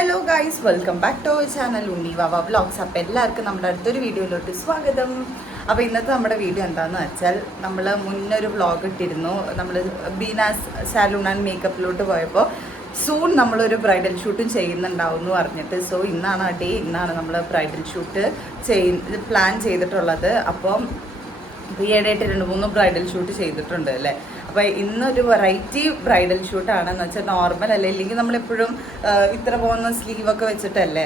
Hello guys welcome back to our channel Unni Vava vlogs അപ്പോൾ എല്ലാവർക്കും നമ്മുടെ അടുത്തൊരു വീഡിയോയിലോട്ട് സ്വാഗതം. അപ്പോൾ ഇന്നത്തെ നമ്മുടെ വീഡിയോ എന്താണെന്ന് വെച്ചാൽ നമ്മൾ മുന്നൊരു വ്ളോഗ് ഇട്ടിരുന്നു. നമ്മൾ ബീനാസ് സാലൂൺ ആൻഡ് മേക്കപ്പിലോട്ട് പോയപ്പോൾ സൂൺ നമ്മളൊരു ബ്രൈഡൽ ഷൂട്ടും ചെയ്യുന്നുണ്ടാവും എന്ന് പറഞ്ഞിട്ട് സോ ഇന്നാണ് ആ ഡേ ഇന്നാണ് നമ്മൾ ബ്രൈഡൽ ഷൂട്ട് ചെയ് പ്ലാൻ ചെയ്തിട്ടുള്ളത്. അപ്പം ഈ ഈയിടെയായിട്ട് രണ്ട് മൂന്ന് ബ്രൈഡൽ ഷൂട്ട് ചെയ്തിട്ടുണ്ട് അല്ലേ? അപ്പോൾ ഇന്നൊരു വെറൈറ്റി ബ്രൈഡൽ ഷൂട്ട് ഷൂട്ടാണെന്ന് വെച്ചാൽ നോർമൽ അല്ലേ? ഇല്ലെങ്കിൽ നമ്മളെപ്പോഴും ഇത്ര പോകുന്ന സ്ലീവൊക്കെ വെച്ചിട്ടല്ലേ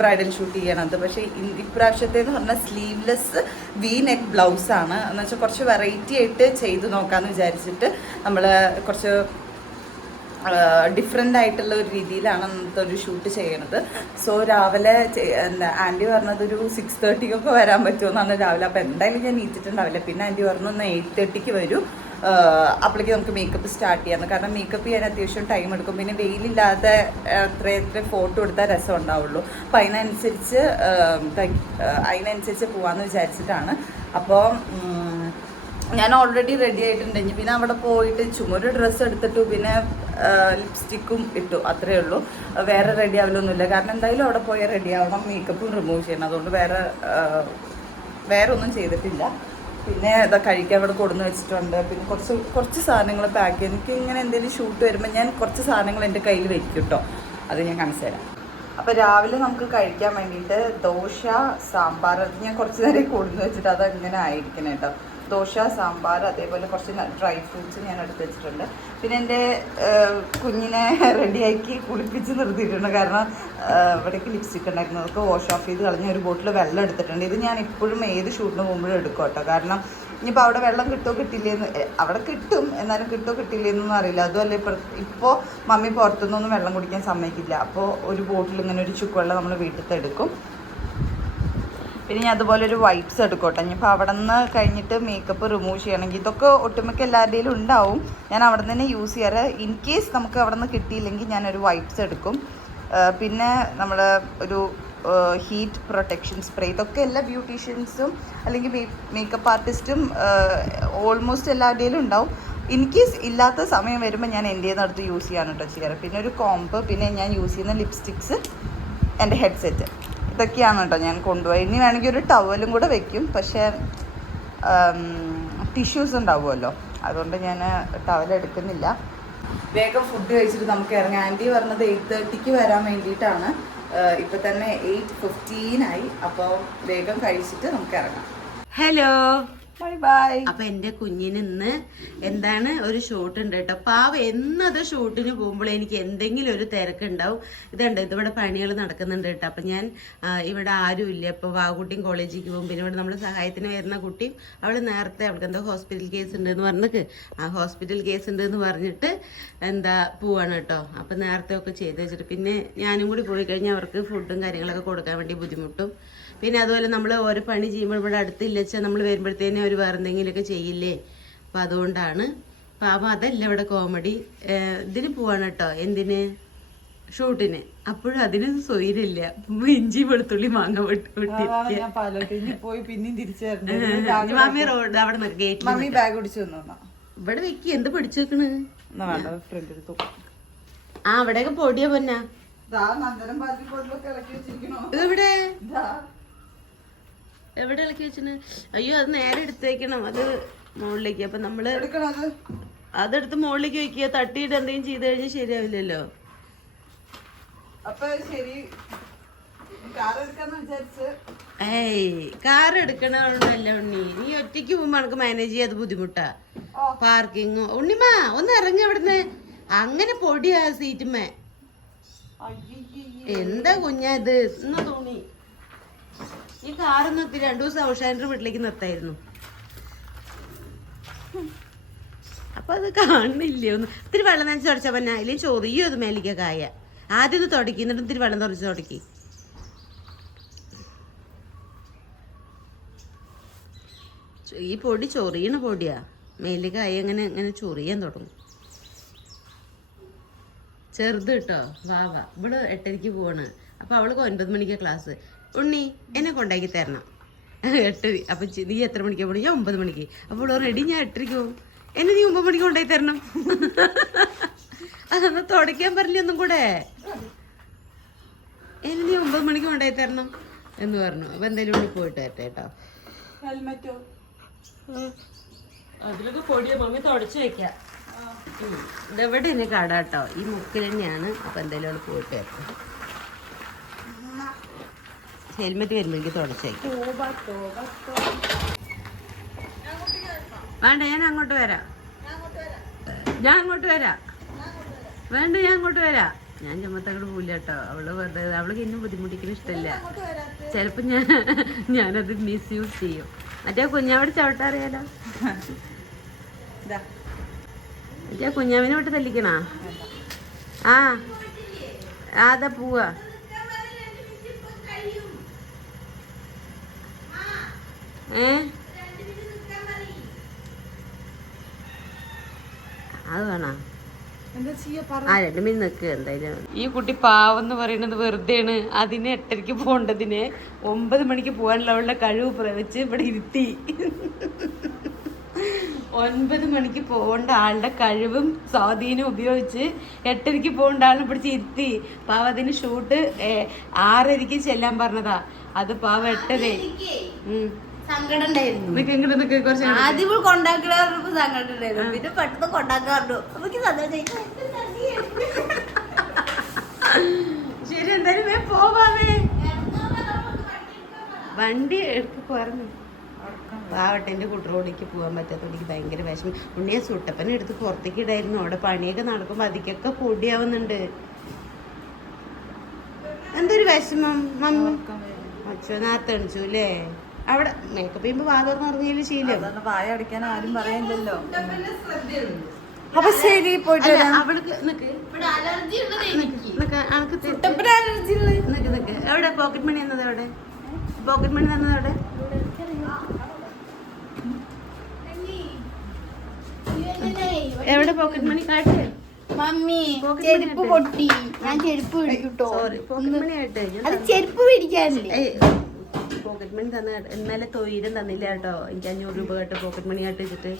ബ്രൈഡൽ ഷൂട്ട് ചെയ്യണത്. പക്ഷേ ഇപ്രാവശ്യത്തെ എന്ന് പറഞ്ഞാൽ സ്ലീവ്ലെസ് വി നെക്ക് ബ്ലൗസ് ആണ്. എന്ന് വെച്ചാൽ കുറച്ച് വെറൈറ്റി ആയിട്ട് ചെയ്ത് നോക്കാമെന്ന് വിചാരിച്ചിട്ട് നമ്മൾ കുറച്ച് ഡിഫറെന്റ് ആയിട്ടുള്ള ഒരു രീതിയിലാണ് അന്നത്തെ ഒരു ഷൂട്ട് ചെയ്യണത്. സോ രാവിലെ എന്താ ആന്റി പറഞ്ഞത് ഒരു സിക്സ് തേർട്ടിക്കൊക്കെ വരാൻ പറ്റുമെന്നാണ് രാവിലെ. അപ്പോൾ എന്തായാലും ഞാൻ നീച്ചിട്ടുണ്ടാവില്ല. പിന്നെ ആന്റി പറഞ്ഞു ഒന്ന് എയ്റ്റ് തേർട്ടിക്ക് വരൂ. അപ്പോഴേക്ക് നമുക്ക് മേക്കപ്പ് സ്റ്റാർട്ട് ചെയ്യാം. കാരണം മേക്കപ്പ് ചെയ്യാൻ അത്യാവശ്യം ടൈം എടുക്കും. പിന്നെ വെയിലില്ലാതെ എത്ര എത്ര ഫോട്ടോ എടുത്താൽ രസം ഉണ്ടാവുള്ളൂ. അപ്പം അതിനനുസരിച്ച് അതിനനുസരിച്ച് പോകാമെന്ന് വിചാരിച്ചിട്ടാണ്. അപ്പോൾ ഞാൻ ഓൾറെഡി റെഡി ആയിട്ടുണ്ടെങ്കിൽ പിന്നെ അവിടെ പോയിട്ട് ചുമ്മാ ഡ്രസ്സ് എടുത്തിട്ടു പിന്നെ ലിപ്സ്റ്റിക്കും ഇട്ടു. അത്രേ ഉള്ളൂ. വേറെ റെഡി ആവലൊന്നുമില്ല. കാരണം എന്തായാലും അവിടെ പോയാൽ റെഡി ആവണം. മേക്കപ്പും റിമൂവ് ചെയ്യണം. അതുകൊണ്ട് വേറെ വേറെ ഒന്നും ചെയ്തിട്ടില്ല. പിന്നെ ഇതാ കഴിക്കാൻ ഇവിടെ കൊടുന്ന് വെച്ചിട്ടുണ്ട്. പിന്നെ കുറച്ച് കുറച്ച് സാധനങ്ങൾ പാക്ക് എനിക്ക് ഇങ്ങനെ എന്തെങ്കിലും ഷൂട്ട് വരുമ്പോൾ ഞാൻ കുറച്ച് സാധനങ്ങൾ എന്റെ കയ്യിൽ വെക്കും കേട്ടോ അത് ഞാൻ കാണിച്ചു തരാം. അപ്പോൾ രാവിലെ നമുക്ക് കഴിക്കാൻ വേണ്ടിയിട്ട് ദോശ സാമ്പാർ അത് ഞാൻ കുറച്ച് നേരം കൊടുന്ന് വെച്ചിട്ട് അത് അങ്ങനെ ആയിരിക്കണം കേട്ടോ ദോശ സാമ്പാർ അതേപോലെ കുറച്ച് ഡ്രൈ ഫ്രൂട്ട്സ് ഞാൻ എടുത്ത് വെച്ചിട്ടുണ്ട്. പിന്നെ എന്റെ കുഞ്ഞിനെ റെഡിയാക്കി കുളിപ്പിച്ച് നിർത്തിയിട്ടുണ്ട്. കാരണം ഇവിടേക്ക് ലിപ്സ്റ്റിക് ഉണ്ടായിരുന്നു. അതൊക്കെ വാഷ് ഓഫ് ചെയ്ത് കളഞ്ഞ ഒരു ബോട്ടിൽ വെള്ളം എടുത്തിട്ടുണ്ട്. ഇത് ഞാൻ ഇപ്പോഴും ഏത് ഷൂട്ടിന് പോകുമ്പോഴും എടുക്കും കേട്ടോ. കാരണം ഇനിയിപ്പോൾ അവിടെ വെള്ളം കിട്ടുമോ കിട്ടില്ലേന്ന് അവിടെ കിട്ടും. എന്നാലും കിട്ടുമോ കിട്ടില്ലേന്നൊന്നും അറിയില്ല. അതുമല്ല ഇപ്പോൾ ഇപ്പോൾ മമ്മി പുറത്തുനിന്നൊന്നും വെള്ളം കുടിക്കാൻ സമ്മതിക്കില്ല. അപ്പോൾ ഒരു ബോട്ടിൽ ഇങ്ങനെ ഒരു ചുക്കുവെള്ളം നമ്മൾ വീട്ടിൽ എടുക്കും. പിന്നെ ഞാൻ അതുപോലെ ഒരു വൈപ്സ് എടുക്കോട്ടെ. ഇനിയിപ്പോൾ അവിടെ നിന്ന് കഴിഞ്ഞിട്ട് മേക്കപ്പ് റിമൂവ് ചെയ്യണമെങ്കിൽ ഇതൊക്കെ ഒട്ടുമിക്ക എല്ലാവരുടെയും ഉണ്ടാവും. ഞാൻ അവിടെ നിന്ന് തന്നെ യൂസ് ചെയ്യാറ്. ഇൻ കേസ് നമുക്ക് അവിടെ നിന്ന് കിട്ടിയില്ലെങ്കിൽ ഞാനൊരു വൈപ്സ് എടുക്കും. പിന്നെ നമ്മൾ ഒരു ഹീറ്റ് പ്രൊട്ടക്ഷൻ സ്പ്രേ ഇതൊക്കെ എല്ലാ ബ്യൂട്ടീഷ്യൻസും അല്ലെങ്കിൽ മേക്കപ്പ് ആർട്ടിസ്റ്റും ഓൾമോസ്റ്റ് എല്ലാവരുടെയും ഉണ്ടാവും. ഇൻ കേസ് ഇല്ലാത്ത സമയം വരുമ്പോൾ ഞാൻ എന്റെ അടുത്ത് യൂസ് ചെയ്യാൻ കേട്ടോ ചെയ്യാറ്. പിന്നെ ഒരു കോമ്പ് പിന്നെ ഞാൻ യൂസ് ചെയ്യുന്ന ലിപ്സ്റ്റിക്സ് എന്റെ ഹെഡ്സെറ്റ് ഇതൊക്കെയാണ് കേട്ടോ ഞാൻ കൊണ്ടുപോയി. ഇനി വേണമെങ്കിൽ ഒരു ടവലും കൂടെ വെക്കും. പക്ഷേ ടിഷ്യൂസ് ഉണ്ടാവുമല്ലോ. അതുകൊണ്ട് ഞാൻ ടവൽ എടുക്കുന്നില്ല. വേഗം ഫുഡ് കഴിച്ചിട്ട് നമുക്ക് ഇറങ്ങാം. ആന്റി പറഞ്ഞത് എയ്റ്റ് തേർട്ടിക്ക് വരാൻ വേണ്ടിയിട്ടാണ്. ഇപ്പം തന്നെ എയ്റ്റ് ഫിഫ്റ്റീനായി അപ്പോൾ വേഗം കഴിച്ചിട്ട് നമുക്ക് ഇറങ്ങാം. ഹലോ ബൈ ബൈ അപ്പൊ എന്റെ കുഞ്ഞിന് ഇന്ന് എന്താണ് ഒരു ഷൂട്ട് ഉണ്ട് കേട്ടോ. പാവ എന്നത് ഷൂട്ടിന് പോകുമ്പോൾ എനിക്ക് എന്തെങ്കിലും ഒരു തിരക്കുണ്ടാവും. ഇതുണ്ട് ഇതിവിടെ പണികൾ നടക്കുന്നുണ്ട് കേട്ടോ. അപ്പൊ ഞാൻ ഇവിടെ ആരും ഇല്ല ഇപ്പൊ വാകുട്ടിയും കോളേജിലേക്ക് പോകും. പിന്നെ ഇവിടെ നമ്മൾ സഹായത്തിന് വരുന്ന കുട്ടിയും അവൾ നേരത്തെ അവൾക്ക് എന്തോ ഹോസ്പിറ്റൽ കേസ് ഉണ്ട് എന്ന് പറഞ്ഞിട്ട് ആ ഹോസ്പിറ്റൽ കേസ് ഉണ്ട് എന്ന് പറഞ്ഞിട്ട് എന്താ പോവാണ് കേട്ടോ. അപ്പൊ നേരത്തെ ഒക്കെ ചെയ്ത് വെച്ചിട്ട്. പിന്നെ ഞാനും കൂടി പോയി കഴിഞ്ഞാൽ അവർക്ക് ഫുഡും കാര്യങ്ങളൊക്കെ കൊടുക്കാൻ വേണ്ടി ബുദ്ധിമുട്ടും. പിന്നെ അതുപോലെ നമ്മൾ ഓരോ പണി ചെയ്യുമ്പോൾ ഇവിടെ അടുത്തില്ല വെച്ചാൽ നമ്മൾ വരുമ്പോഴത്തേനെ ഒരു വേറെ എന്തെങ്കിലുമൊക്കെ ചെയ്യില്ലേ? അപ്പം അതുകൊണ്ടാണ്. പാവം അതല്ല ഇവിടെ കോമഡി ഇതിന് പോവാണ് കേട്ടോ. എന്തിന്? ഷൂട്ടിന്. അപ്പോഴും അതിന് സ്വൈരില്ല ഇഞ്ചി വെളുത്തുള്ളി മാങ്ങ വെട്ടി ഞാൻ പാലോട്ട്. പോയി പിന്നെയും തിരിച്ചു മാമി റോഡ് അവിടെ മമ്മി ബാഗ് പിടിച്ചു ഇവിടെ വെക്കി. എന്ത് പിടിച്ചു വെക്കണ്? ആ അവിടെയൊക്കെ പൊടിയാ പൊന്നാ. ദാ നന്ദനം പാലി പോലൊക്കെ ഇളക്കി വെച്ചിരിക്കണോ ഇതെവിടെ ദാ എവിടെ ഇളക്കി വെച്ചിന്? അയ്യോ അത് നേരെ എടുത്തേക്കണം. അത് മുകളിലേക്ക്. അപ്പൊ നമ്മൾ അതെടുത്ത് മുകളിലേക്ക് വെക്കുക. തട്ടിയിട്ട് എന്തെങ്കിലും ചെയ്ത് കഴിഞ്ഞാൽ ശരിയാവില്ലല്ലോ. ഏയ് കാർ എടുക്കണല്ല ഉണ്ണി. നീ ഒറ്റയ്ക്ക് പോകുമ്പോ നമുക്ക് മാനേജ് ചെയ്യാത് ബുദ്ധിമുട്ടാ. പാർക്കിങ്ങോ ഉണ്ണിമാ ഒന്ന് ഇറങ്ങി അവിടുന്ന് അങ്ങനെ പൊടിയാ സീറ്റുമേ. എന്താ കുഞ്ഞാ ഇത്? എന്നാ തോന്നി ഈ കാറ് നിർത്തി രണ്ടു ദിവസം ഔഷാന്റെ വീട്ടിലേക്ക് നിർത്തായിരുന്നു. അപ്പൊ അത് കാണുന്നില്ല ഒന്ന്? ഇത്തിരി വെള്ളം നനച്ച് തുടച്ചാ പന്ന അല്ലെങ്കിൽ ചൊറിയോ അത് മേലിക്ക കായ. ആദ്യം ഒന്ന് തുടക്കി എന്നിട്ട് ഇത്തിരി വെള്ളം തുടച്ച് തുടക്കി. ഈ പൊടി ചൊറിയണ പൊടിയാ. മേലിൽ കായ അങ്ങനെ അങ്ങനെ ചൊറിയാൻ തുടങ്ങും. ചെറുത് കേട്ടോ വാവ ഇവിടെ എട്ടരയ്ക്ക് പോവാണ്. അപ്പൊ അവൾക്ക് ഒൻപത് മണിക്കാ ക്ലാസ്. ഉണ്ണി എന്നെ കൊണ്ടാക്കി തരണം. എട്ട് അപ്പൊ നീ എത്ര മണിക്കാ പോണി? ഞാൻ ഒമ്പത് മണിക്ക്. അപ്പോൾ റെഡി ഞാൻ എട്ടരയ്ക്ക് പോകും. എന്നെ നീ ഒമ്പത് മണിക്ക് കൊണ്ടായി തരണം. അതൊന്ന് തുടയ്ക്കാൻ പറഞ്ഞില്ല ഒന്നും കൂടെ? എന്നെ നീ ഒമ്പത് മണിക്ക് കൊണ്ടായി തരണം എന്ന് പറഞ്ഞു. അപ്പൊ എന്തായാലും ഉണ്ണി പോയിട്ട് വരട്ടെ കേട്ടോ. ഹെൽമെറ്റോ? അതിലൊക്കെ പൊടിയോ. മമ്മി തുടച്ചു വെക്കാം ഇതെവിടെ? എന്നെ കാടാട്ടോ കേട്ടോ. ഈ മുക്കിൽ തന്നെയാണ്. അപ്പൊ എന്തായാലും അവിടെ പോയിട്ട് വരട്ടെ. ഹെൽമെറ്റ് വരുമ്പോഴേക്ക് എനിക്ക് തുടച്ചു വെക്കാം വേണ്ട ഞാൻ അങ്ങോട്ട് വരാം. ഞാൻ അങ്ങോട്ട് വരാം. വേണ്ട ഞാൻ അങ്ങോട്ട് വരാം. ഞാൻ ചമ്മത്തങ്ങോട്ട് പോവില്ല കേട്ടോ. അവൾ വെറുതെ അവൾ ഇന്നും ബുദ്ധിമുട്ടിക്കുന്ന ഇഷ്ടമില്ല ചിലപ്പോ ഞാൻ ഞാനത് മിസ് യൂസ് ചെയ്യും. മറ്റേ കുഞ്ഞാവിടെ ചവിട്ടറിയാലോ? മറ്റേ കുഞ്ഞാവിനെ വിട്ട് തല്ലിക്കണോ? ആ, അതാ പോവാ. ഏ അത് വേണോ? ആ രണ്ടു മിനിറ്റ് നിൽക്കുക എന്തായാലും. ഈ കുട്ടി പാവെന്ന് പറയുന്നത് വെറുതെയാണ്. അതിന് എട്ടരയ്ക്ക് പോകേണ്ടതിന് ഒമ്പത് മണിക്ക് പോകാനുള്ള അവളുടെ കഴിവ് പ്രവച്ച് ഇവിടെ ഇരുത്തി. ഒൻപത് മണിക്ക് പോകേണ്ട ആളുടെ കഴിവും സ്വാധീനവും ഉപയോഗിച്ച് എട്ടരയ്ക്ക് പോകേണ്ട ആളിനെ പിടിച്ച് ഇരുത്തി. പാവ അതിന് ഷൂട്ട് ആറരയ്ക്ക് ചെല്ലാൻ പറഞ്ഞതാ. അത് പാവ എട്ടരേ. ഉം. സങ്കടം ഉണ്ടായിരുന്നു. നിനക്ക് കുറച്ച് ആദ്യം ഇവൾ കൊണ്ടാക്കണ സങ്കടം ഉണ്ടായിരുന്നു. പിന്നെ പെട്ടെന്ന് കൊണ്ടാക്കാറുണ്ട് നമുക്ക് സന്തോഷം. ശരി എന്തായാലും വേ പോവാമേ വണ്ടി എടുത്ത് പറഞ്ഞു പാവട്ടെ എന്റെ കുട്ടറോടേക്ക് പോകാൻ പറ്റാത്ത എനിക്ക് ഭയങ്കര വിഷമം. ഉണ്ണിയെ സുട്ടപ്പനെ എടുത്ത് പുറത്തേക്ക് ഇടായിരുന്നു. അവിടെ പണിയൊക്കെ നടക്കുമ്പോൾ അതിക്കൊക്കെ പൊടിയാവുന്നുണ്ട്. എന്തൊരു വിഷമം മമ്മി? അച്ഛനാത്തണിച്ചു അല്ലേ അവിടെ മേക്കപ്പ് ചെയ്യുമ്പോൾ വാ തുറന്ന് പറഞ്ഞതിൽ ശീലം. വായ അടിക്കാൻ ആരും പറയണ്ടല്ലോ. അപ്പൊ ശരി പോയിട്ട് അവൾക്ക് നിക്ക്. നിക്ക് അലർജി ഉള്ളത്. നിക്ക് എവിടെ? പോക്കറ്റ് മണി എന്നത് എവിടെ? പോക്കറ്റ് മണി തന്നത് എവിടെ? എവിടെ പോക്കറ്റ് മണി കാട്ട്? മമ്മി ചെരുപ്പ് പൊട്ടി. ഞാൻ ചെരുപ്പ് പിടിക്കൂട്ടോ സോറി പോക്കറ്റ് മണി ആയിട്ട് അത് ചെരുപ്പ് പിടിക്കാനില്ലേ പോക്കറ്റ് മണി തന്ന ഇന്നലെ തൊയിലും തന്നില്ല കേട്ടോ. എനിക്ക് അഞ്ഞൂറ് രൂപ കേട്ടോ പോക്കറ്റ് മണി ആയിട്ട് വെച്ചിട്ട്.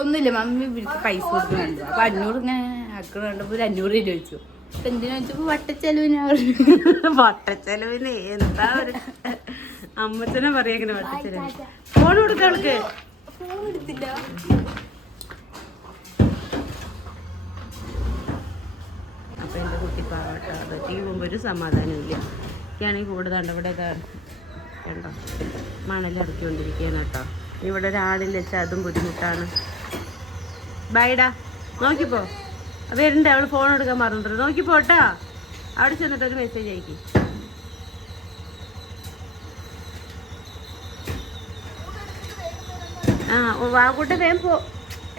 ഒന്നുമില്ല മമ്മി വിളിച്ച് പൈസ കൊടുക്കുന്നുണ്ട് അപ്പൊ അഞ്ഞൂറ് ഇങ്ങനെ ആക്കണ കണ്ടപ്പോ ഒരു അഞ്ഞൂറ് രൂപ ചോദിച്ചു. എന്തിനാ വെച്ചപ്പോ വട്ടച്ചെലവിന് വട്ടച്ചെലവിന് എന്താ ഒരു അമ്മച്ചനെ പറയാ വട്ടച്ചെലവ് ഫോൺ കൊടുക്ക അവൾക്ക്. ഫോൺ എടുത്തില്ല അപ്പൊ എന്റെ കുട്ടി പാവട്ടോ അതൊറ്റയ്ക്ക് പോകുമ്പോ ഒരു സമാധാനമില്ല എനിക്കാണെങ്കിൽ കൂടെ ദാണ്ട് ഇവിടെ കണ്ടോ? മണലിറക്കിക്കൊണ്ടിരിക്കുകയാണ് കേട്ടോ. ഇവിടെ ഒരാളില്ല വെച്ചാൽ അതും ബുദ്ധിമുട്ടാണ്. ബൈഡാ നോക്കിപ്പോ. വരുന്നുണ്ട്. അവൾ ഫോൺ എടുക്കാൻ മറന്നിട്ടുണ്ട്. നോക്കിപ്പോ കേട്ടോ. അവിടെ ചെന്നിട്ട് ഒരു മെസ്സേജ് അയക്കി. ആ ഓ, വേം പോ.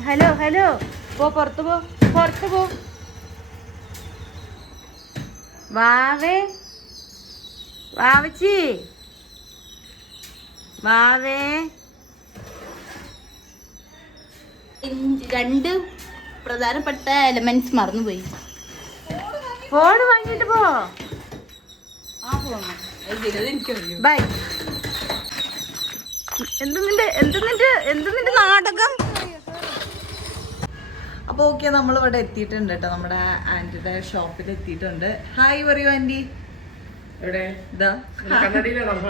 Hello hello. പോ പുറത്ത് പോ. പുറത്ത് പോ. വാവേ. വാവച്ചി. വാവേ രണ്ട് പ്രധാനപ്പെട്ട എലമെന്റ്സ് മറന്നുപോയി. ഫോൺ വാങ്ങിയിട്ട് പോ. ബൈ എന്ത് നിന്റെ എന്ത് നിന്റെ എന്ത് നിന്റെ നാടകം? അപ്പൊ ഓക്കെ നമ്മളിവിടെ എത്തിയിട്ടുണ്ട് കേട്ടോ. നമ്മുടെ ആന്റിയുടെ ഷോപ്പിൽ എത്തിയിട്ടുണ്ട്. ഹായ് പറയൂ ആന്റി?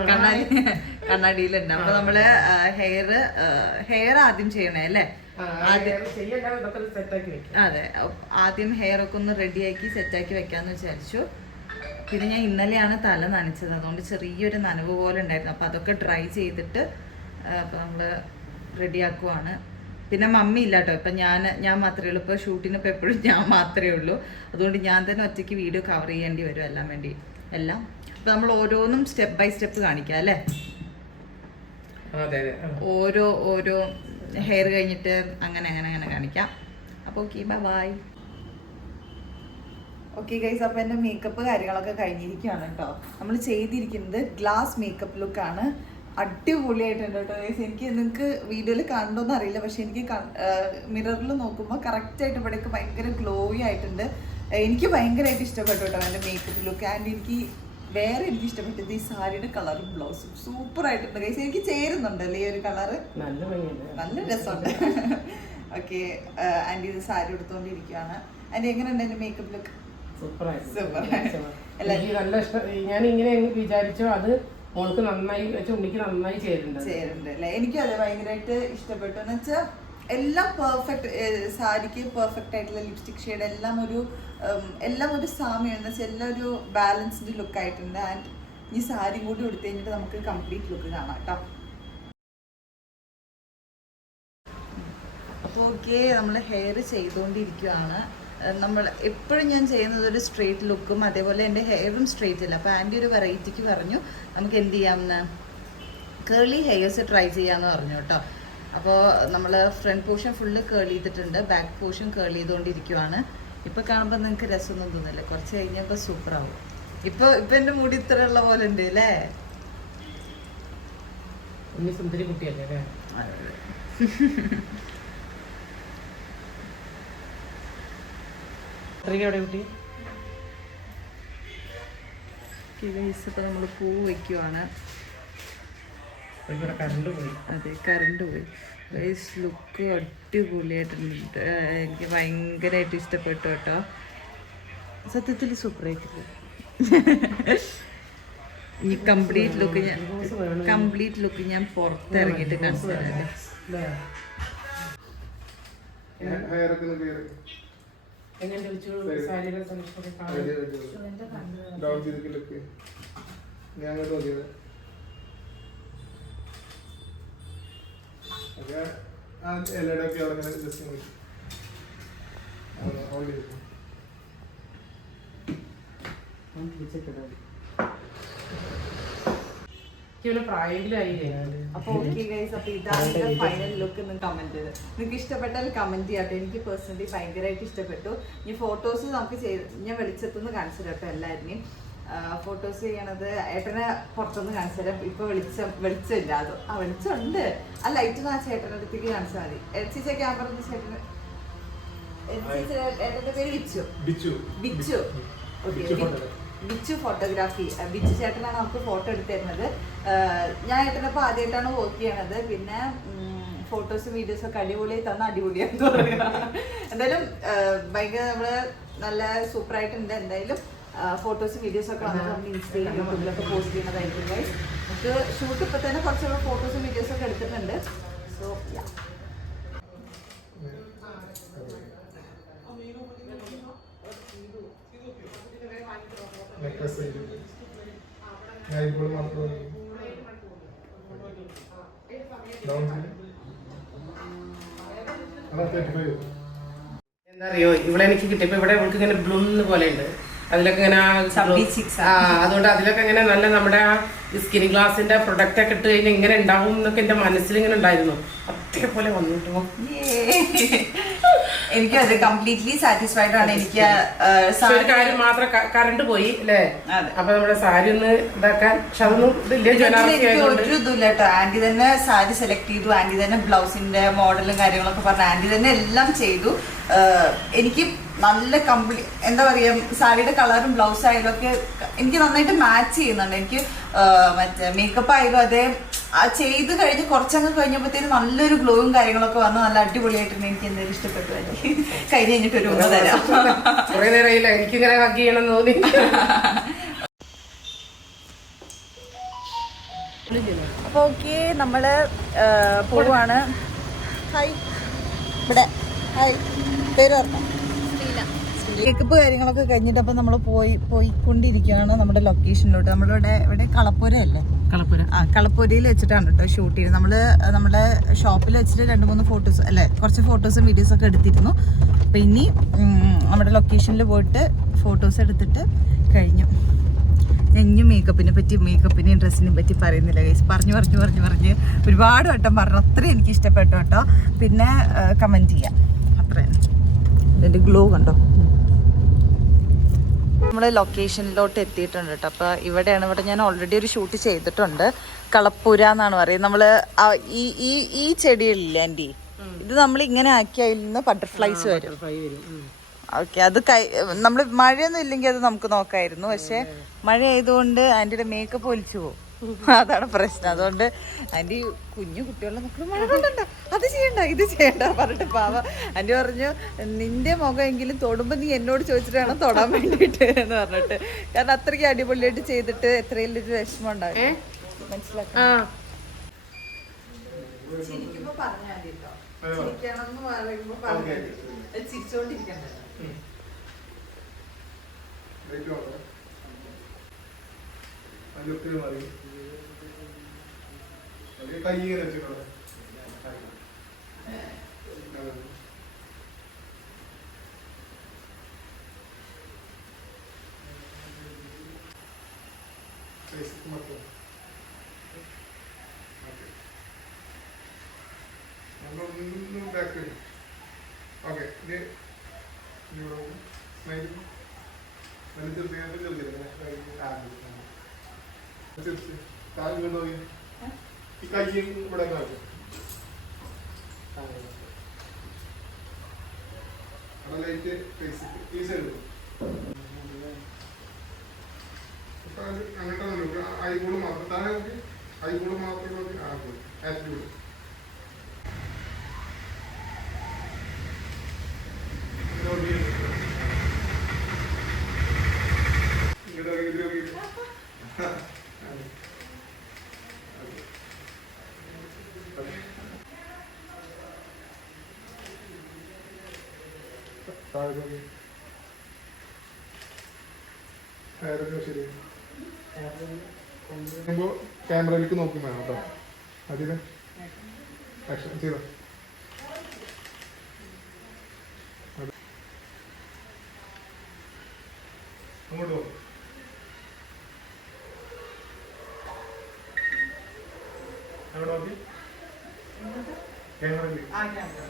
കണ്ണാടി. കണ്ണാടിയിലുണ്ട്. അപ്പൊ നമ്മൾ ഹെയർ ഹെയർ ആദ്യം ചെയ്യണേ അല്ലേ? അതെ. ആദ്യം ഹെയർ ഒക്കെ ഒന്ന് റെഡിയാക്കി സെറ്റാക്കി വെക്കാന്ന് വിചാരിച്ചു. പിന്നെ ഞാൻ ഇന്നലെയാണ് തല നനച്ചത്. അതുകൊണ്ട് ചെറിയൊരു നനവ് പോലെ ഉണ്ടായിരുന്നു. അപ്പൊ അതൊക്കെ ഡ്രൈ ചെയ്തിട്ട് അപ്പൊ നമ്മൾ റെഡിയാക്കുവാണ് പിന്നെ മമ്മി ഇല്ല കേട്ടോ ഇപ്പൊ ഞാൻ ഞാൻ മാത്രമേ ഉള്ളൂ. ഇപ്പൊ ഷൂട്ടിന് ഇപ്പൊ എപ്പോഴും ഞാൻ മാത്രമേ ഉള്ളൂ. അതുകൊണ്ട് ഞാൻ തന്നെ ഒറ്റയ്ക്ക് വീഡിയോ കവർ ചെയ്യേണ്ടി വരും എല്ലാം വേണ്ടി. എല്ലാം? അപ്പൊ നമ്മൾ ഓരോന്നും സ്റ്റെപ്പ് ബൈ സ്റ്റെപ്പ് കാണിക്കുക അല്ലേ ഓരോ ഓരോ ഹെയർ കഴിഞ്ഞിട്ട് അങ്ങനെ അങ്ങനെ അങ്ങനെ കാണിക്കാം. അപ്പോൾ okay bye bye okay guys അപ്പോൾ എന്റെ മേക്കപ്പ് കാര്യങ്ങളൊക്കെ കഴിഞ്ഞിരിക്കുകയാണ് കേട്ടോ. നമ്മൾ ചെയ്തിരിക്കുന്നത് ഗ്ലാസ് മേക്കപ്പ് ലുക്കാണ് അടിപൊളിയായിട്ടുണ്ട് കേട്ടോ ഗൈസ് എനിക്ക് നിങ്ങൾക്ക് വീഡിയോയിൽ കണ്ടോന്ന് അറിയില്ല പക്ഷെ എനിക്ക് മിററിൽ നോക്കുമ്പോൾ കറക്റ്റായിട്ട് ഇവിടേക്ക് ഭയങ്കര ഗ്ലോയി ആയിട്ടുണ്ട്. എനിക്ക് ഭയങ്കരമായിട്ട് ഇഷ്ടപ്പെട്ടു കേട്ടോ എന്റെ മേക്കപ്പ് ലുക്ക് ആൻഡ് എനിക്ക് വേറെ എനിക്ക് ഇഷ്ടപ്പെട്ടത് ഈ സാരിയുടെ കളറും ബ്ലൗസും സൂപ്പർ ആയിട്ടുണ്ട് ഗൈസ് എനിക്ക് ചേരുന്നുണ്ടല്ലേ ഈ ഒരു കളറ് നല്ല രസമുണ്ട്. ഓക്കെ ആന്റി ഇത് സാരി എടുത്തുകൊണ്ടിരിക്കുകയാണ് ആന്റി എങ്ങനെയുണ്ട് എന്റെ മേക്കപ്പ് ലുക്ക് നല്ല ഇഷ്ടം. ഞാൻ ഇങ്ങനെ വിചാരിച്ചോ അത് മോൾക്ക് നന്നായി ഉണ്ണിക്ക് നന്നായി ചേരുന്നുണ്ട്. ചേരുന്നുണ്ട് അല്ലേ? എനിക്കും അത് ഭയങ്കരമായിട്ട് ഇഷ്ടപ്പെട്ടു. എന്ന് വെച്ചാൽ എല്ലാം പെർഫെക്റ്റ് സാരിക്ക് പെർഫെക്റ്റ് ആയിട്ടുള്ള ലിപ്സ്റ്റിക് ഷെയ്ഡ് എല്ലാം ഒരു എല്ലാം ഒരു സാമ്യം. വെച്ചാൽ എല്ലാം ഒരു ബാലൻസ്ഡ് ലുക്ക് ആയിട്ടുണ്ട്. ആൻഡ് ഈ സാരിയും കൂടി എടുത്തു കഴിഞ്ഞിട്ട് നമുക്ക് കംപ്ലീറ്റ് ലുക്ക് കാണാം കേട്ടോ. അപ്പോൾ ഓക്കെ നമ്മൾ ഹെയർ ചെയ്തുകൊണ്ടിരിക്കുകയാണ് നമ്മൾ എപ്പോഴും ഞാൻ ചെയ്യുന്നത് ഒരു സ്ട്രെയിറ്റ് ലുക്കും അതേപോലെ എന്റെ ഹെയറും സ്ട്രെയിറ്റ് അല്ല. അപ്പോൾ ആന്റി ഒരു വെറൈറ്റിക്ക് പറഞ്ഞു നമുക്ക് എന്ത് ചെയ്യാമെന്ന് കേളി ഹെയർസ് ട്രൈ ചെയ്യാമെന്ന് പറഞ്ഞു കേട്ടോ. അപ്പോൾ നമ്മൾ ഫ്രണ്ട് പോർഷൻ ഫുള്ള് കേൾ ചെയ്തിട്ടുണ്ട്. ബാക്ക് പോർഷൻ കേൾ ചെയ്തുകൊണ്ടിരിക്കുവാണ് ഇപ്പോൾ കാണുമ്പോൾ നിങ്ങൾക്ക് രസമൊന്നും തോന്നില്ല. കുറച്ച് കഴിഞ്ഞപ്പോൾ സൂപ്പറാവും ഇപ്പോൾ ഇപ്പം എന്റെ മുടി ഇത്ര ഉള്ള പോലെ ഉണ്ട് അല്ലേ? സുന്ദരി കുട്ടിയല്ലേ കുട്ടി? നമ്മൾ പൂ വയ്ക്കുവാണ് ഇവിടെ കറണ്ട് പോയി. അതെ കറണ്ട് പോയി. ഗൈസ് ലുക്ക് അടിപൊളിയായിട്ടുണ്ട്. എനിക്ക് ഭയങ്കരമായിട്ട് ഇഷ്ടപ്പെട്ടു കേട്ടോ. സത്യത്തിൽ സൂപ്പറായിട്ടില്ല ഈ കംപ്ലീറ്റ് ലുക്ക് ഞാൻ കംപ്ലീറ്റ് ലുക്ക് ഞാൻ പുറത്തിറങ്ങിയിട്ട് കാണിച്ചു ഞാൻ അങ്ങോട്ട് ഹയറൊക്കെ ആ ഒക്കെ അവിടെ ഇങ്ങനെ ജസ്റ്റ് നോക്കി ഹോൾഡ് ചെയ്തു. ഫൈനൽ ലുക്ക് എന്ന് കമന്റ് ചെയ്ത് നിങ്ങൾക്ക് ഇഷ്ടപ്പെട്ടാൽ കമന്റ് ചെയ്യാട്ടെ. എനിക്ക് പേഴ്സണലി ഭയങ്കരമായിട്ട് ഇഷ്ടപ്പെട്ടു. ഈ ഫോട്ടോസ് നമുക്ക് ചെയ്ത് ഞാൻ വെളിച്ചത്തുനിന്ന് കാണിച്ചു കേട്ടോ എല്ലാവരുടെയും. ഫോട്ടോസ് ചെയ്യണത് ഏട്ടനെ പുറത്തൊന്ന് കാണിച്ചു തരാം. ഇപ്പൊ വെളിച്ചം വെളിച്ചമില്ല. അത് ആ വെളിച്ചമുണ്ട്. ആ ലൈറ്റ് ആ ചേട്ടന്റെ അടുത്തേക്ക് കാണിച്ചാൽ മതി. എൽസിച്ച ക്യാമറ ചേട്ടന് ഏട്ടന്റെ പേര് ബിച്ചു. ബിച്ചു. ഓക്കെ ബിച്ചു. ബിച്ചു ഫോട്ടോഗ്രാഫി ബിച്ചു ചേട്ടനാണ് നമുക്ക് ഫോട്ടോ എടുത്തിരുന്നത്. ഞാൻ ഏട്ടനെ ഞാൻ ഏട്ടനപ്പോൾ ആദ്യമായിട്ടാണ് വർക്ക് ചെയ്യണത്. പിന്നെ ഫോട്ടോസ് വീഡിയോസ് ഒക്കെ അടിപൊളിയായി തന്ന അടിപൊളിയാണെന്ന് പറയുക എന്തായാലും ഭയങ്കര നമ്മൾ നല്ല സൂപ്പറായിട്ടുണ്ട് എന്തായാലും ഫോട്ടോസും വീഡിയോസും ഒക്കെ വന്നിട്ട് നമ്മൾ ഇൻസ്റ്റയിലും യൂട്യൂബിലൊക്കെ പോസ്റ്റ് ചെയ്യുന്നതായിരിക്കും ഗൈസ് നമുക്ക് ഷൂട്ട് ഇപ്പൊ തന്നെ കുറച്ചുള്ള ഫോട്ടോസും വീഡിയോസും ഒക്കെ എടുത്തിട്ടുണ്ട്. സോ യാ നെക്ലസ് മാത്രം എന്താ അറിയോ? ഇവിടെ എനിക്ക് കിട്ടിയപ്പോ ഇവിടെ ഇവൾക്ക് ഇങ്ങനെ ബ്ലൂന്ന് പോലെ ഉണ്ട്. അതിലൊക്കെ ഇങ്ങനെ അതുകൊണ്ട് അതിലൊക്കെ ഇങ്ങനെ നല്ല നമ്മുടെ ആ സ്കിൻ ഗ്ലാസിന്റെ പ്രൊഡക്റ്റ് ഒക്കെ ഇട്ട് കഴിഞ്ഞാൽ ഇങ്ങനെ ഉണ്ടാവും എന്നൊക്കെ എന്റെ മനസ്സിൽ ഇങ്ങനെ ഉണ്ടായിരുന്നു. അതേപോലെ വന്നിട്ടോ. എനിക്ക് അത് കംപ്ലീറ്റ്ലി സാറ്റിസ്ഫൈഡ് ആണ്. എനിക്ക് കാര്യം മാത്രം കറണ്ട് പോയി അല്ലേ. അപ്പൊ നമ്മുടെ സാരി ഒന്ന് ഇതാക്കാൻ പക്ഷെ അതൊന്നും ഇതില്ല ഒരു ഇതുമില്ല കേട്ടോ. ആന്റി തന്നെ സാരി സെലക്ട് ചെയ്തു. ആന്റി തന്നെ ബ്ലൗസിന്റെ മോഡലും കാര്യങ്ങളൊക്കെ പറഞ്ഞു. ആന്റി തന്നെ എല്ലാം ചെയ്തു. എനിക്ക് നല്ല കംപ്ലീ എന്താ പറയാ സാരിയുടെ കളറും ബ്ലൗസ് ആയാലും ഒക്കെ എനിക്ക് നന്നായിട്ട് മാച്ച് ചെയ്യുന്നുണ്ട്. എനിക്ക് മറ്റേ മേക്കപ്പ് ആയാലും അതേ ആ ചെയ്ത് കഴിഞ്ഞ് കുറച്ചങ്ങ് കഴിഞ്ഞപ്പോഴത്തേനും നല്ലൊരു ഗ്ലോയും കാര്യങ്ങളൊക്കെ വന്ന് നല്ല അടിപൊളിയായിട്ടുണ്ട്. എനിക്ക് എന്തായാലും ഇഷ്ടപ്പെട്ടു അല്ലെ കഴിഞ്ഞ് കഴിഞ്ഞിട്ട് ഒരു ഒന്ന് തരാം. കുറെ നേരം ഇല്ല എനിക്കിങ്ങനെ ഹഗ് ചെയ്യണം എന്ന് തോന്നി. അപ്പൊ ഓക്കെ നമ്മൾ പോവാണ്. ഹായ്. ഇവിടെ. ഹായ്. പേര് പറഞ്ഞു? മേക്കപ്പ് കാര്യങ്ങളൊക്കെ കഴിഞ്ഞിട്ട് അപ്പം നമ്മൾ പോയി പോയിക്കൊണ്ടിരിക്കുകയാണ് നമ്മുടെ ലൊക്കേഷനിലോട്ട് നമ്മളിവിടെ ഇവിടെ കളപ്പുര അല്ലേ കളപ്പുര. ആ കളപ്പുരയിൽ വെച്ചിട്ടാണ് കേട്ടോ ഷൂട്ട് ചെയ്തത് നമ്മൾ നമ്മുടെ ഷോപ്പിൽ വെച്ചിട്ട് രണ്ട് മൂന്ന് ഫോട്ടോസ് അല്ലേ? കുറച്ച് ഫോട്ടോസും വീഡിയോസ് ഒക്കെ എടുത്തിരുന്നു. അപ്പം ഇനി നമ്മുടെ ലൊക്കേഷനിൽ പോയിട്ട് ഫോട്ടോസ് എടുത്തിട്ട് കഴിഞ്ഞു. ഇനി മേക്കപ്പിനെ പറ്റി മേക്കപ്പിനെയും ഡ്രസ്സിനെയും പറ്റി പറയുന്നില്ല ഗൈസ് പറഞ്ഞു പറഞ്ഞു പറഞ്ഞു പറഞ്ഞ് ഒരുപാട് വട്ടം പറഞ്ഞു. അത്രയും എനിക്ക് ഇഷ്ടപ്പെട്ടു കേട്ടോ പിന്നെ കമന്റ് ചെയ്യാം. അത്രയാണ് ഇതിന്റെ ഗ്ലോ കണ്ടോ? നമ്മൾ ലൊക്കേഷനിലോട്ട് എത്തിയിട്ടുണ്ട് കേട്ടോ അപ്പോൾ ഇവിടെയാണ് ഇവിടെ ഞാൻ ഓൾറെഡി ഒരു ഷൂട്ട് ചെയ്തിട്ടുണ്ട്. കളപ്പുര എന്നാണ് പറയുന്നത്. നമ്മൾ ഈ ഈ ഈ ചെടികളില്ലേ ആന്റി? ഇത് നമ്മൾ ഇങ്ങനെ ആക്കി അതിൽ നിന്ന് ബട്ടർഫ്ലൈസ് വരും. ഓക്കെ അത് കൈ നമ്മൾ മഴയൊന്നും ഇല്ലെങ്കിൽ അത് നമുക്ക് നോക്കായിരുന്നു. പക്ഷെ മഴ ആയതുകൊണ്ട് ആന്റിയുടെ മേക്കപ്പ് ഒലിച്ചു പോകും അതാണ് പ്രശ്നം. അതുകൊണ്ട് ആന്റി കുഞ്ഞു കുട്ടികളെ മക്കൾ മഴ കൊണ്ടണ്ട അത് ചെയ്യണ്ട ഇത് ചെയ്യണ്ട പറഞ്ഞിട്ട് പാവ. ആന്റി പറഞ്ഞു നിന്റെ മുഖമെങ്കിലും തൊടുമ്പോൾ നീ എന്നോട് ചോദിച്ചിട്ട് വേണം തൊടാൻ വേണ്ടിയിട്ട് എന്ന് പറഞ്ഞിട്ട്. കാരണം അത്രയ്ക്ക് അടിപൊളിയായിട്ട് ചെയ്തിട്ട് എത്രയും ഒരു വിഷമം ഉണ്ടാകും മനസ്സിലാക്കാം ആ. ചിരിക്കുമ്പോ പറഞ്ഞാൽ മതി കേട്ടോ ചിരിക്കണം എന്ന് പറയുമ്പോ പറഞ്ഞു മതി. ചിരിച്ചോണ്ടിരിക്കണ്ട? ലൈറ്റ് നോക്കാം അതിലൊക്കെ മതി അത് കൈ മൊത്തം നമ്മളൊന്നും ഓക്കെ നോക്കി. കൈ ഇവിടെ അവിടെ ലൈറ്റ് ഈ സൈഡ് അങ്ങോട്ട് നോക്കി ഐബോൾ മാത്രം. താഴെ നോക്കി. ഐബോൾ മാത്രം നോക്കി. ആ ആറ്റിറ്റ്യൂഡ് ഇങ്ങോട്ട് നോക്കി ഇതിൽ നോക്കി ക്യാമറയിലേക്ക് നോക്കും വേണം കേട്ടോ. അതിന് ആക്ഷൻ ചെയ്തോ. അങ്ങോട്ട് പോകും നോക്കി? ക്യാമറയിൽ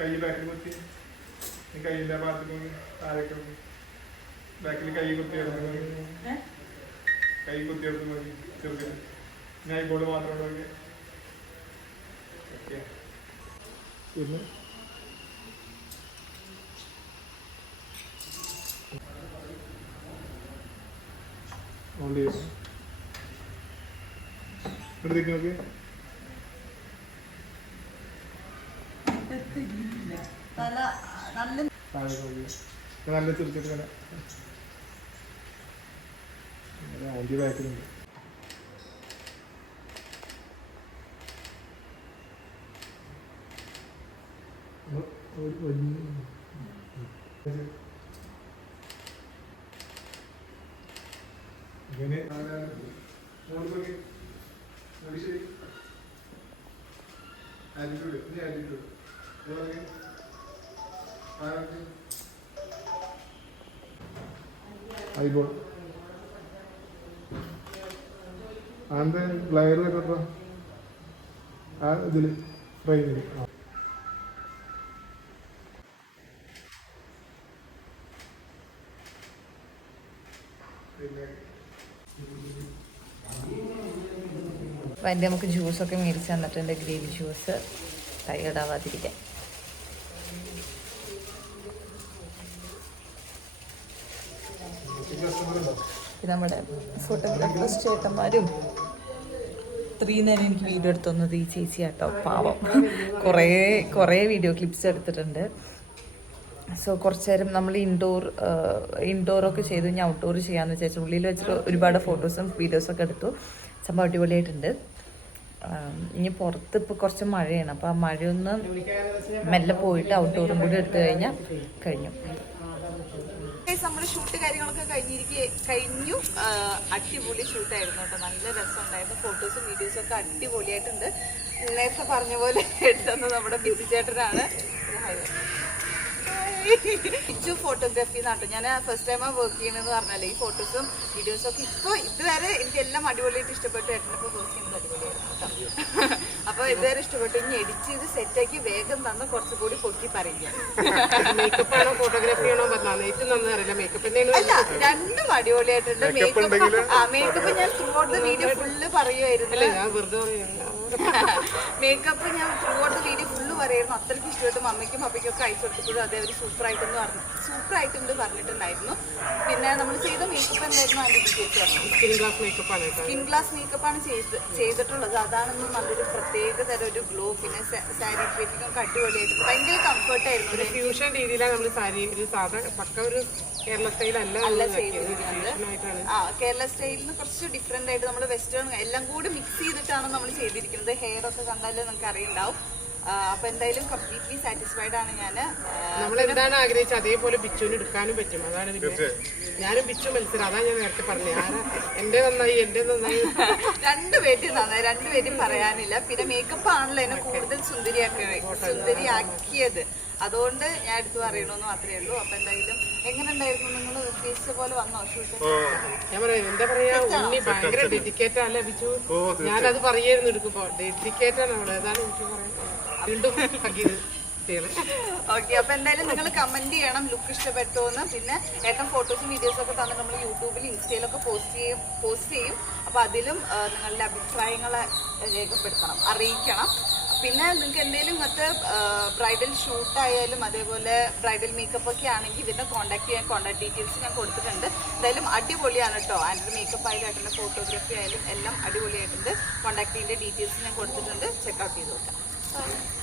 കൈ ബാക്കിൽ കുത്തി. നീ കൈയില്ല ഭാഗത്ത് നോക്കി താഴേക്ക് നോക്കി ബാക്കിൽ കൈ കുത്തി എടുത്ത് നോക്കി കൈ കുത്തി എടുത്ത് നോക്കി ചെറുതിന് ഞാൻ ഇപ്പോൾ മാത്രം നോക്കി ഓക്കെ. പിന്നെ? ഓൺ ചെയ്യും എടുത്തേക്ക് നോക്കി നല്ല നല്ല താഴെ നോക്കി നല്ല ചെറുക്കിട്ട് ഇങ്ങനെ ഒരു വലിയ ഇങ്ങനെ ആറ്റിറ്റ്യൂഡ് ആറ്റിറ്റ്യൂഡ് ഐബോൾ അതിന്റെ ഗ്ലയർ കേട്ടോ ആ ഇതിൽ ഫ്രൈ ആ. പിന്നെ അതിന്റെ നമുക്ക് ജ്യൂസൊക്കെ മേടിച്ച് തന്നിട്ടുണ്ട് ഗ്രേവി ജ്യൂസ് ടയർഡാവാതിരിക്കാൻ കസ്റ്റമർ ഉണ്ടോ ഇത് നമ്മുടെ ഫോട്ടോഗ്രാഫേഴ്സ് ചേട്ടന്മാരും ഇത്രയും നേരം എനിക്ക് വീഡിയോ എടുത്തു തന്നത് ഈ ചേച്ചി കേട്ടോ പാവം. കുറേ കുറേ വീഡിയോ ക്ലിപ്സ് എടുത്തിട്ടുണ്ട്. സോ കുറച്ച് നേരം നമ്മൾ ഇൻഡോർ ഇൻഡോറൊക്കെ ചെയ്തു ഞാൻ ഔട്ട്ഡോർ ചെയ്യാമെന്ന് വിചാരിച്ചു. ഉള്ളിൽ വെച്ചിട്ട് ഒരുപാട് ഫോട്ടോസും വീഡിയോസൊക്കെ എടുത്തു. സംഭവം അടിപൊളിയായിട്ടുണ്ട്. ഇനി പുറത്ത് ഇപ്പോൾ കുറച്ച് മഴയാണ്. അപ്പോൾ ആ മഴയൊന്ന് മെല്ലെ പോയിട്ട് ഔട്ട്ഡോറും കൂടി എടുത്തു കഴിഞ്ഞാൽ കഴിഞ്ഞു. നമ്മൾ ഷൂട്ട് കാര്യങ്ങളൊക്കെ കഴിഞ്ഞിരിക്കെ കഴിഞ്ഞു. അടിപൊളി ഷൂട്ടായിരുന്നു കേട്ടോ. നല്ല രസമുണ്ടായിരുന്നു. ഫോട്ടോസും വീഡിയോസും ഒക്കെ അടിപൊളിയായിട്ടുണ്ട്. നേരത്തെ പറഞ്ഞ പോലെ എടുത്തത് നമ്മുടെ ബിജു ചേട്ടനാണ്. ഇച്ചു ഫോട്ടോഗ്രാഫി എന്നാട്ടോ. ഞാൻ ഫസ്റ്റ് ടൈമാണ് വർക്ക് ചെയ്യണമെന്ന് പറഞ്ഞാൽ ഈ ഫോട്ടോസും വീഡിയോസും ഒക്കെ ഇപ്പോൾ ഇതുവരെ എനിക്ക് എല്ലാം അടിപൊളിയായിട്ട് ഇഷ്ടപ്പെട്ടു. ഏട്ടനിപ്പോൾ വർക്ക് ചെയ്യുന്നത് അടിപൊളിയായിരുന്നു അപ്പോൾ ഇതുവരെ ഇഷ്ടപ്പെട്ടു. ഇനി എഡിറ്റ് ചെയ്ത് സെറ്റാക്കി വേഗം തന്ന് കുറച്ചുകൂടി പൊക്കി പറയുക മേക്കപ്പ് ആണോ ഫോട്ടോഗ്രാഫി ആണോ നന്നായിട്ട് അറിയില്ല. മേക്കപ്പ് അല്ല രണ്ടും അടിപൊളിയായിട്ടുണ്ട്. മേക്കപ്പ് ആ മേക്കപ്പ് ഞാൻ throughout the video full പറയുമായിരുന്നു പറയാം മേക്കപ്പ് ഞാൻ ത്രൂ ഔട്ട് ദ വീഡിയോ പറയായിരുന്നു. അത്രയ്ക്ക് ഇഷ്ടമായിട്ട് മമ്മിക്കും പപ്പയ്ക്കും ഒക്കെ അയച്ചു കൊടുത്തപ്പോഴും അതേ അവർ സൂപ്പർ ആയിട്ടെന്ന് പറഞ്ഞു. സൂപ്പർ ആയിട്ടുണ്ട് പറഞ്ഞിട്ടുണ്ടായിരുന്നു. പിന്നെ നമ്മൾ ചെയ്ത മേക്കപ്പ് എന്തായിരുന്നു അതിന്റെ ഡീറ്റെയിൽസ് പറഞ്ഞു സ്കിൻ ഗ്ലാസ് മേക്കപ്പ് ആണ് സ്കിൻ ഗ്ലാസ് മേക്കപ്പ് ആണ് ചെയ്ത് ചെയ്തിട്ടുള്ളത്. അതാണെന്ന് നല്ലൊരു പ്രത്യേക തരം ഒരു ഗ്ലോ പിന്നെ സാരി ഫിറ്റിംഗ് ഒക്കെ അടിപൊളിയായിട്ട്. ഭയങ്കര കംഫർട്ട് ആയിരുന്നു ഒരു ഫ്യൂഷൻ രീതിയിലാണ് നമ്മൾ സാരി ഒരു സാധാ പക്ക ഒരു കേരള സ്റ്റൈലല്ല അല്ല ചെയ്തിരിക്കുന്നത് ആ കേരള സ്റ്റൈലിന് കുറച്ച് ഡിഫറെന്റ് ആയിട്ട് നമ്മൾ വെസ്റ്റേൺ എല്ലാം കൂടി മിക്സ് ചെയ്തിട്ടാണ് നമ്മൾ ചെയ്തിരിക്കുന്നത്. ഹെയർ ഒക്കെ കണ്ടാൽ നമുക്ക് അറിയുണ്ടാവും അപ്പൊ എന്തായാലും കംപ്ലീറ്റ്ലി സാറ്റിസ്ഫൈഡ് ആണ് ഞാൻ നമ്മൾ എന്താണ് ആഗ്രഹിച്ചത്? അതേപോലെ ബിച്ചുവിന് എടുക്കാനും പറ്റും. അതാണ് ഞാനും ബിച്ചു മത്സരം. അതാണ് ഞാൻ നേരത്തെ പറഞ്ഞത്. ആരാ? എന്റെ നന്നായി എന്റെ നന്നായി. രണ്ടുപേരും നന്നായി. രണ്ടുപേരും പറയാനില്ല. പിന്നെ മേക്കപ്പ് ആണല്ലോ എന്നെ കൂടുതൽ സുന്ദരിയാക്കി സുന്ദരിയാക്കിയത്. അതുകൊണ്ട് ഞാൻ എടുത്തു പറയണമെന്ന് മാത്രമേ ഉള്ളൂ. അപ്പൊ എന്തായാലും എങ്ങനെ ഉണ്ടായിരുന്നു നിങ്ങൾ ഉദ്ദേശിച്ച പോലെ വന്നോ? ഷൂട്ട് ഞാൻ പറയാം. എന്താ പറയാ? ഉണ്ണി ഭയങ്കര ഡെഡിക്കേറ്റ് അല്ലേ ബിച്ചു? ഞാനത് പറയായിരുന്നു എടുക്കുമ്പോ. ഡെഡിക്കേറ്റ് ആണ് അവിടെ അതാണ് എനിക്ക് പറയാൻ ഓക്കെ അപ്പൊ എന്തായാലും നിങ്ങൾ കമന്റ് ചെയ്യണം ലുക്ക് ഇഷ്ടപ്പെട്ടോ എന്ന്. പിന്നെ ഏട്ടൻ ഫോട്ടോസും വീഡിയോസും ഒക്കെ തന്നെ നമ്മൾ യൂട്യൂബിൽ ഇൻസ്റ്റയിലൊക്കെ പോസ്റ്റ് ചെയ്യും പോസ്റ്റ് ചെയ്യും. അപ്പൊ അതിലും നിങ്ങളുടെ അഭിപ്രായങ്ങളെ രേഖപ്പെടുത്തണം അറിയിക്കണം. പിന്നെ നിങ്ങൾക്ക് എന്തെങ്കിലും ഇങ്ങനത്തെ ബ്രൈഡൽ ഷൂട്ടായാലും അതേപോലെ ബ്രൈഡൽ മേക്കപ്പ് ഒക്കെ ആണെങ്കിൽ ഇതിന്റെ കോൺടാക്ട് ചെയ്യാൻ കോൺടാക്ട് ഡീറ്റെയിൽസ് ഞാൻ കൊടുത്തിട്ടുണ്ട്. എന്തായാലും അടിപൊളിയാണ് കേട്ടോ അതിന്റെ മേക്കപ്പ് ആയാലും അതിന്റെ ഫോട്ടോഗ്രാഫി ആയാലും എല്ലാം അടിപൊളിയായിട്ടുണ്ട്. കോൺടാക്ട് ചെയ്യേണ്ട ഡീറ്റെയിൽസ് ഞാൻ കൊടുത്തിട്ടുണ്ട്. ചെക്കൗട്ട് ചെയ്ത് നോക്കാം. Bye.